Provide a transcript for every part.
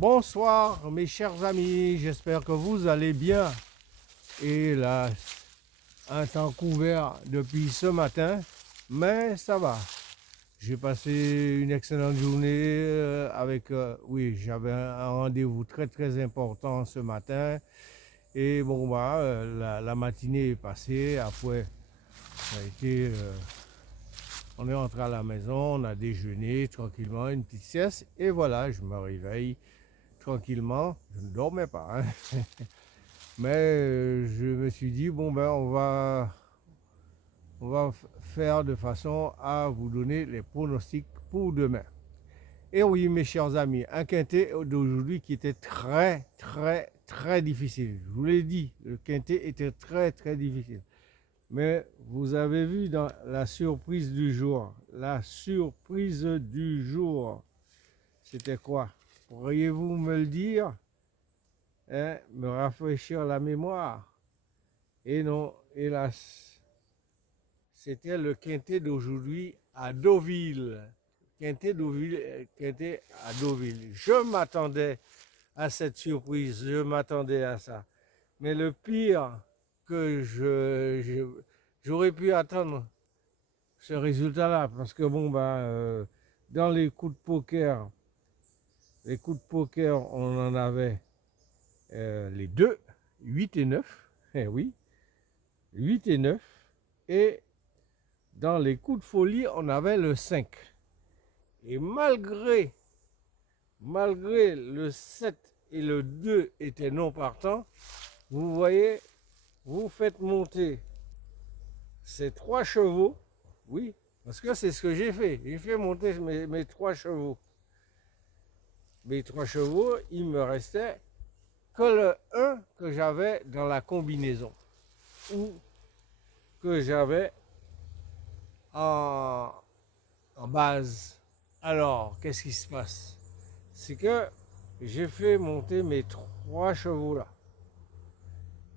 Bonsoir mes chers amis, j'espère que vous allez bien. Et là, un temps couvert depuis ce matin, mais ça va. J'ai passé une excellente journée oui, j'avais un rendez-vous très très important ce matin. Et bon, la matinée est passée, après, ça a été, on est rentré à la maison, on a déjeuné tranquillement, une petite sieste, et voilà, je me réveille tranquillement. Je ne dormais pas, hein. Mais je me suis dit, on va faire de façon à vous donner les pronostics pour demain. Et oui, mes chers amis, un quintet d'aujourd'hui qui était très, très, très difficile. Je vous l'ai dit, le quintet était très, très difficile. Mais vous avez vu dans la surprise du jour, c'était quoi? Pourriez-vous me le dire? Hein, me rafraîchir la mémoire? Et non, hélas, c'était le quintet d'aujourd'hui à Deauville. Quintet à Deauville. Je m'attendais à cette surprise, je m'attendais à ça. Mais le pire que j'aurais pu attendre ce résultat-là, parce que dans les coups de poker, on en avait les deux, 8 et 9, eh oui, 8 et 9, et dans les coups de folie, on avait le 5. Et malgré le 7 et le 2 étaient non partants, vous voyez, vous faites monter ces 3 chevaux, oui, parce que c'est ce que j'ai fait. J'ai fait monter mes 3 chevaux. Mes 3 chevaux, il me restait que le 1 que j'avais dans la combinaison, ou que j'avais en, en base. Alors, qu'est-ce qui se passe? C'est que j'ai fait monter mes 3 chevaux là,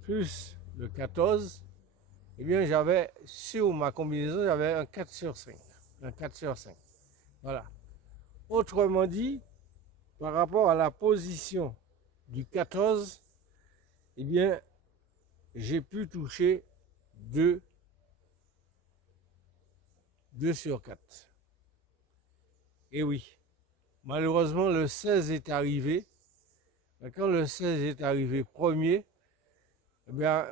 plus le 14. Eh bien, j'avais, sur ma combinaison, j'avais un 4 sur 5. Un 4 sur 5. Voilà. Autrement dit, par rapport à la position du 14, eh bien, j'ai pu toucher 2 sur 4. Et oui, malheureusement, le 16 est arrivé. Quand le 16 est arrivé premier, eh bien,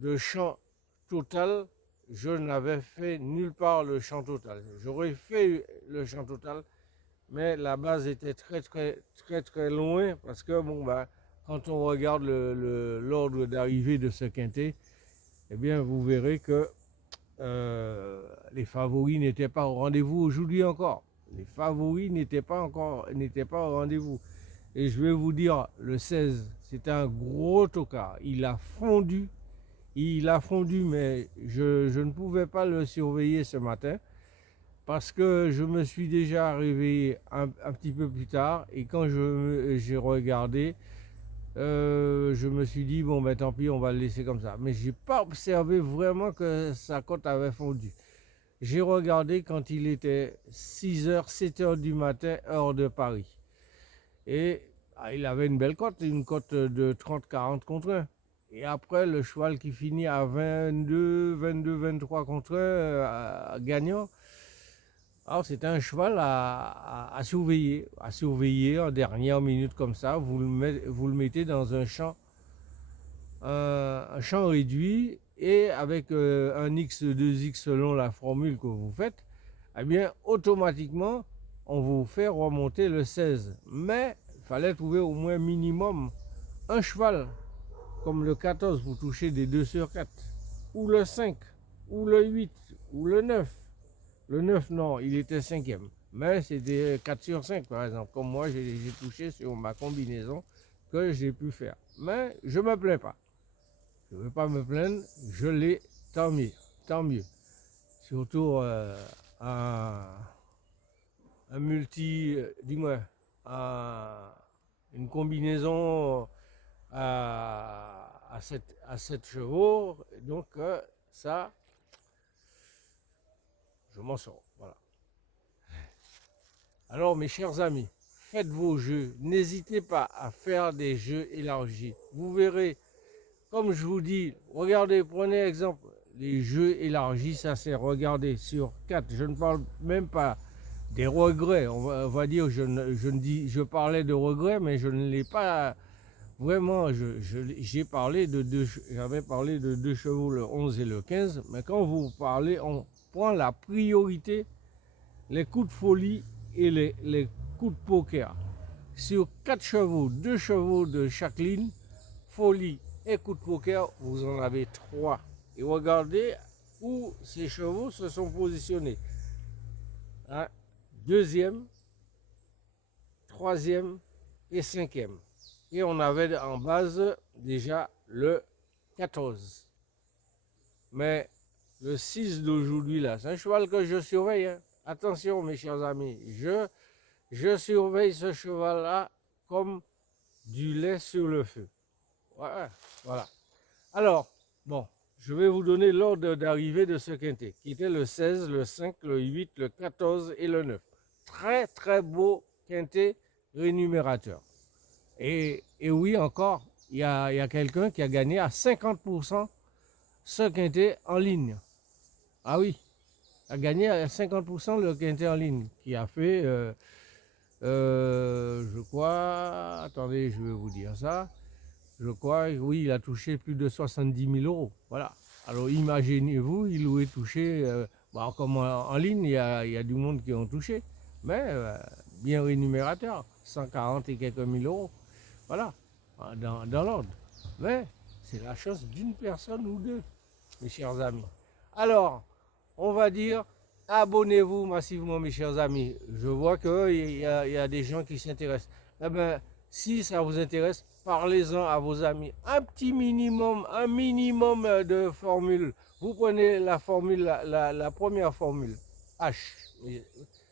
le champ total, je n'avais fait nulle part le champ total. J'aurais fait le champ total, mais la base était très très très très loin, parce que quand on regarde l'ordre d'arrivée de ce quintet, eh bien vous verrez que les favoris n'étaient pas au rendez-vous aujourd'hui encore. Les favoris n'étaient pas au rendez-vous. Et je vais vous dire, le 16, c'est un gros tocard. Il a fondu, mais je ne pouvais pas le surveiller ce matin, parce que je me suis déjà réveillé un petit peu plus tard, et quand j'ai regardé, je me suis dit, tant pis, on va le laisser comme ça. Mais je n'ai pas observé vraiment que sa cote avait fondu. J'ai regardé quand il était 6h, 7h du matin, heure de Paris. Et il avait une belle cote, une cote de 30-40 contre 1. Et après, le cheval qui finit à 22-23 contre 1 gagnant. Alors, c'est un cheval à surveiller en dernière minute comme ça. Vous le mettez dans un champ réduit, et avec un X, 2X selon la formule que vous faites, eh bien, automatiquement, on vous fait remonter le 16. Mais il fallait trouver au moins minimum un cheval, comme le 14, pour toucher des 2 sur 4, ou le 5, ou le 8, ou le 9. Le 9, non, il était 5e. Mais c'était 4 sur 5, par exemple. Comme moi, j'ai touché sur ma combinaison que j'ai pu faire. Mais je ne me plains pas. Je ne vais pas me plaindre. Je l'ai, tant mieux. Tant mieux. Surtout un multi, dis-moi, une combinaison à 7 chevaux. Donc, ça, je m'en sors. Voilà. Alors, mes chers amis, faites vos jeux. N'hésitez pas à faire des jeux élargis. Vous verrez, comme je vous dis, regardez, prenez exemple, les jeux élargis, ça c'est regarder sur 4. Je ne parle même pas des regrets. On va dire, je parlais de regrets, mais je ne l'ai pas vraiment. J'avais parlé de deux chevaux, le 11 et le 15. Mais quand vous parlez, on prend la priorité, les coups de folie et les coups de poker. Sur 4 chevaux, 2 chevaux de chaque ligne, folie et coup de poker, vous en avez 3. Et regardez où ces chevaux se sont positionnés. Hein? Deuxième, troisième et cinquième. Et on avait en base déjà le 14. Mais le 6 d'aujourd'hui, là, c'est un cheval que je surveille. Hein. Attention, mes chers amis, je surveille ce cheval-là comme du lait sur le feu. Voilà. Alors, bon, je vais vous donner l'ordre d'arrivée de ce quintet, qui était le 16, le 5, le 8, le 14 et le 9. Très, très beau quintet rémunérateur. Et oui, encore, il y a quelqu'un qui a gagné à 50% ce quintet en ligne. Ah oui, a gagné à 50% le quintet en ligne, qui a fait, je crois, attendez, je vais vous dire ça, je crois, oui, il a touché plus de 70 000 euros. Voilà. Alors imaginez-vous, il aurait touché, comme en ligne, il y a du monde qui ont touché, mais bien rémunérateur, 140 et quelques mille euros. Voilà, dans l'ordre. Mais c'est la chance d'une personne ou deux, mes chers amis. Alors, on va dire, abonnez-vous massivement, mes chers amis. Je vois qu'il y a des gens qui s'intéressent. Eh bien, si ça vous intéresse, parlez-en à vos amis. Un minimum de formules. Vous prenez la formule, la première formule, H.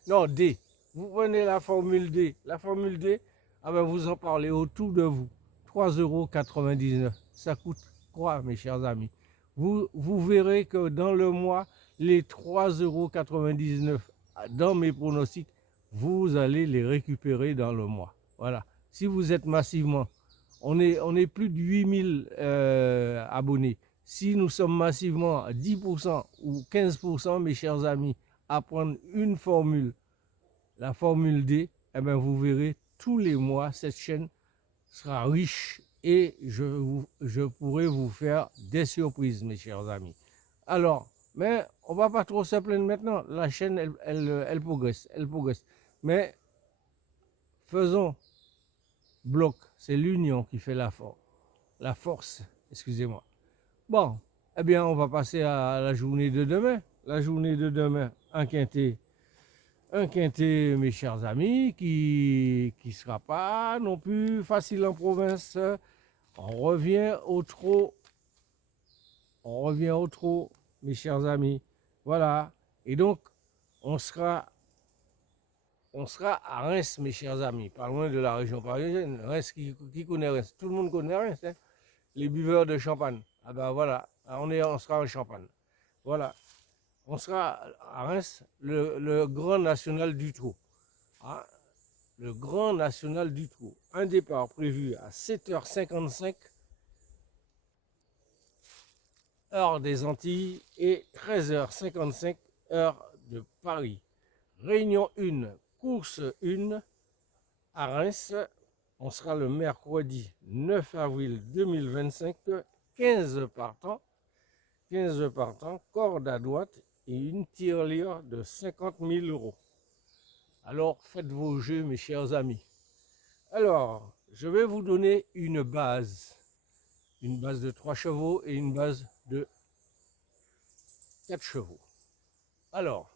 Non, D. Vous prenez la formule D. La formule D, ah ben vous en parlez autour de vous. 3,99 €. Ça coûte quoi, mes chers amis? Vous verrez que dans le mois, les 3,99 € dans mes pronostics, vous allez les récupérer dans le mois. Voilà. Si vous êtes massivement, on est plus de 8000 abonnés. Si nous sommes massivement à 10% ou 15%, mes chers amis, à prendre une formule, la formule D, eh bien vous verrez tous les mois, cette chaîne sera riche et je pourrai vous faire des surprises, mes chers amis. Alors, mais on ne va pas trop se plaindre maintenant. La chaîne, elle progresse, elle progresse. Mais faisons bloc. C'est l'union qui fait la force, excusez-moi. Bon, eh bien, on va passer à la journée de demain. La journée de demain, un quintet, mes chers amis, qui ne sera pas non plus facile en province. On revient au trot. Mes chers amis. Voilà. Et donc, on sera à Reims, mes chers amis, pas loin de la région parisienne. Reims, qui connaît Reims? Tout le monde connaît Reims, hein? Les buveurs de champagne. Ah ben voilà, on sera en Champagne. Voilà. On sera à Reims, le Grand National du Trot. Ah, le Grand National du Trot. Un départ prévu à 7h55, heure des Antilles, et 13h55, heure de Paris. Réunion 1, course 1 à Reims. On sera le mercredi 9 avril 2025, 15 partants, corde à droite et une tirelire de 50 000 euros. Alors, faites vos jeux, mes chers amis. Alors, je vais vous donner une base de 3 chevaux et une base de 4 chevaux. Alors,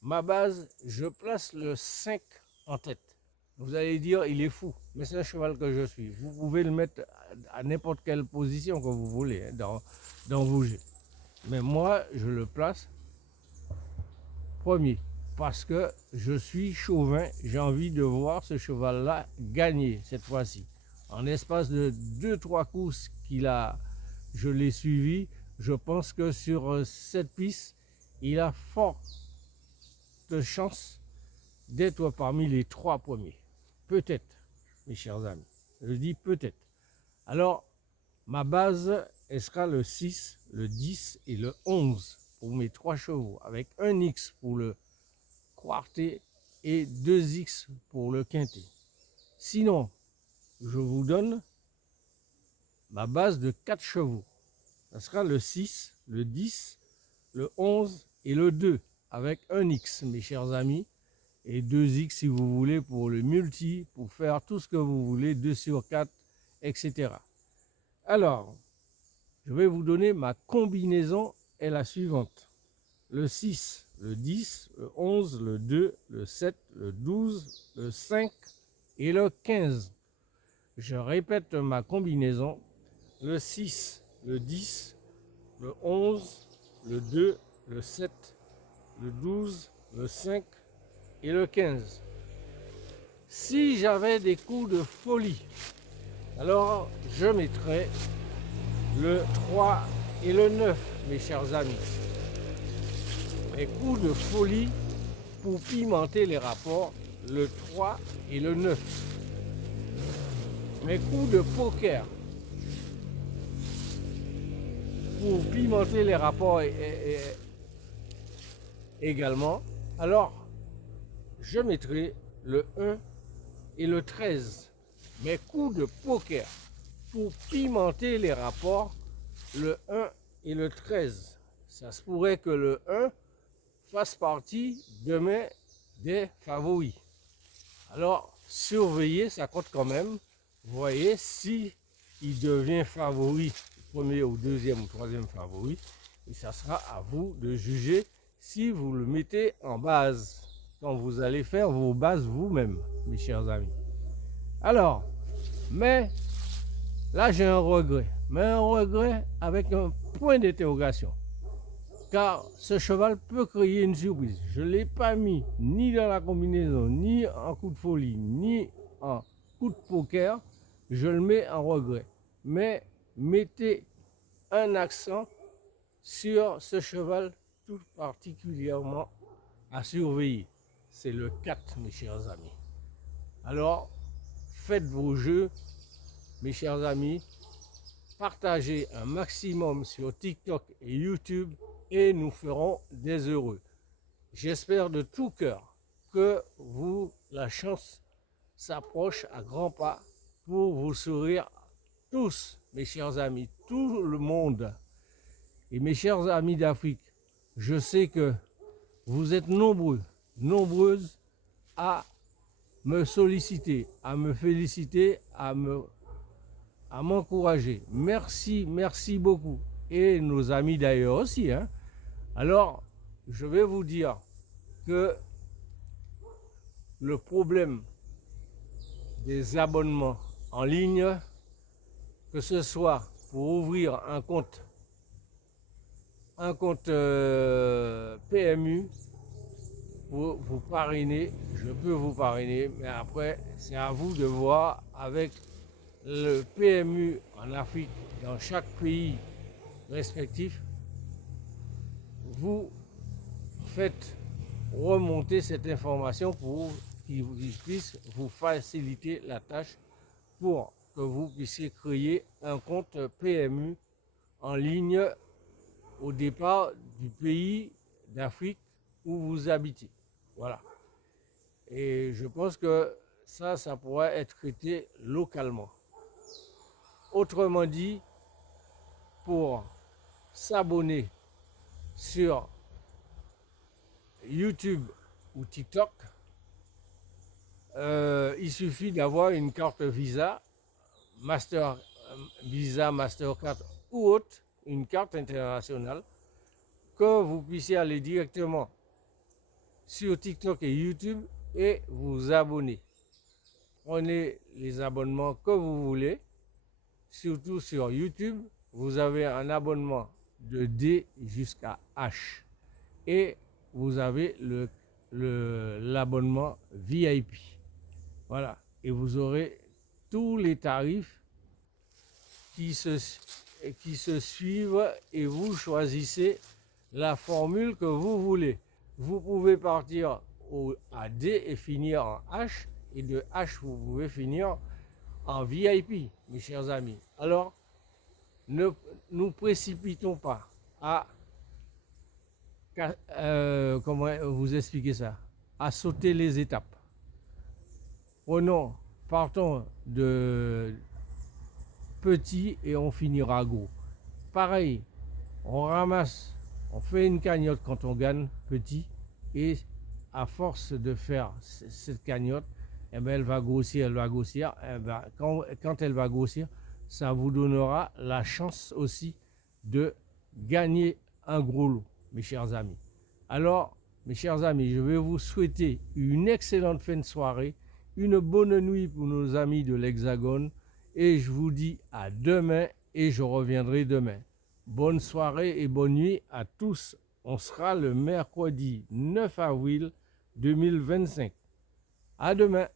ma base, je place le 5 en tête. Vous allez dire, il est fou, mais c'est un cheval que je suis. Vous pouvez le mettre à n'importe quelle position que vous voulez, hein, dans vos jeux. Mais moi, je le place premier, parce que je suis chauvin, j'ai envie de voir ce cheval-là gagner cette fois-ci. En espace de 2-3 courses je l'ai suivi, je pense que sur cette piste, il a forte chance d'être parmi les 3 premiers. peut-être, mes chers amis. Je dis peut-être. Alors, ma base, elle sera le 6, le 10 et le 11 pour mes 3 chevaux, avec un X pour le quarté et 2 X pour le quinté. Sinon, je vous donne ma base de 4 chevaux. Ça sera le 6, le 10, le 11 et le 2, avec un X, mes chers amis, et 2 X si vous voulez pour le multi, pour faire tout ce que vous voulez, 2 sur 4, etc. Alors, je vais vous donner ma combinaison est la suivante. Le 6, le 10, le 11, le 2, le 7, le 12, le 5 et le 15. Je répète ma combinaison. Le 6, le 10, le 11, le 2, le 7, le 12, le 5 et le 15. Si j'avais des coups de folie, alors je mettrais le 3 et le 9, mes chers amis. Les coups de folie pour pimenter les rapports, le 3 et le 9. Mes coups de poker pour pimenter les rapports également. Alors, je mettrai le 1 et le 13. Mes coups de poker pour pimenter les rapports, le 1 et le 13. Ça se pourrait que le 1 fasse partie demain des favoris. Alors, surveillez, ça compte quand même. Vous voyez, si il devient favori, premier ou deuxième ou troisième favori, et ça sera à vous de juger si vous le mettez en base, quand vous allez faire vos bases vous-même, mes chers amis. Alors, mais là j'ai un regret, avec un point d'interrogation. Car ce cheval peut créer une surprise. Je ne l'ai pas mis ni dans la combinaison, ni en coup de folie, ni en coup de poker. Je le mets en regret. Mais mettez un accent sur ce cheval tout particulièrement à surveiller. C'est le 4, mes chers amis. Alors, faites vos jeux, mes chers amis. Partagez un maximum sur TikTok et YouTube et nous ferons des heureux. J'espère de tout cœur que la chance s'approche à grands pas pour vous sourire tous, mes chers amis, tout le monde. Et mes chers amis d'Afrique, je sais que vous êtes nombreuses à me solliciter, à me féliciter, à m'encourager. Merci, merci beaucoup. Et nos amis d'ailleurs aussi. Alors, je vais vous dire que le problème des abonnements en ligne, que ce soit pour ouvrir un compte PMU, pour vous parrainer, je peux vous parrainer, mais après, c'est à vous de voir avec le PMU en Afrique, dans chaque pays respectif, vous faites remonter cette information pour qu'il puisse vous faciliter la tâche pour que vous puissiez créer un compte PMU en ligne au départ du pays d'Afrique où vous habitez. Voilà. Et je pense que ça pourrait être traité localement. Autrement dit, pour s'abonner sur YouTube ou TikTok, il suffit d'avoir une carte Visa, Visa, Mastercard ou autre, une carte internationale, que vous puissiez aller directement sur TikTok et YouTube et vous abonner. Prenez les abonnements que vous voulez, surtout sur YouTube, vous avez un abonnement de D jusqu'à H. Et vous avez l'abonnement VIP. Voilà. Et vous aurez tous les tarifs qui se suivent et vous choisissez la formule que vous voulez. Vous pouvez partir à D et finir en H et de H, vous pouvez finir en VIP, mes chers amis. Alors, ne nous précipitons pas à, comment vous expliquer ça, à sauter les étapes. Partons de petit et on finira gros. Pareil, on ramasse, on fait une cagnotte quand on gagne petit et à force de faire cette cagnotte, eh bien, elle va grossir. Eh bien, quand elle va grossir, ça vous donnera la chance aussi de gagner un gros lot, mes chers amis. Alors, mes chers amis, je vais vous souhaiter une excellente fin de soirée, une bonne nuit pour nos amis de l'Hexagone et je vous dis à demain et je reviendrai demain. Bonne soirée et bonne nuit à tous. On sera le mercredi 9 avril 2025. À demain.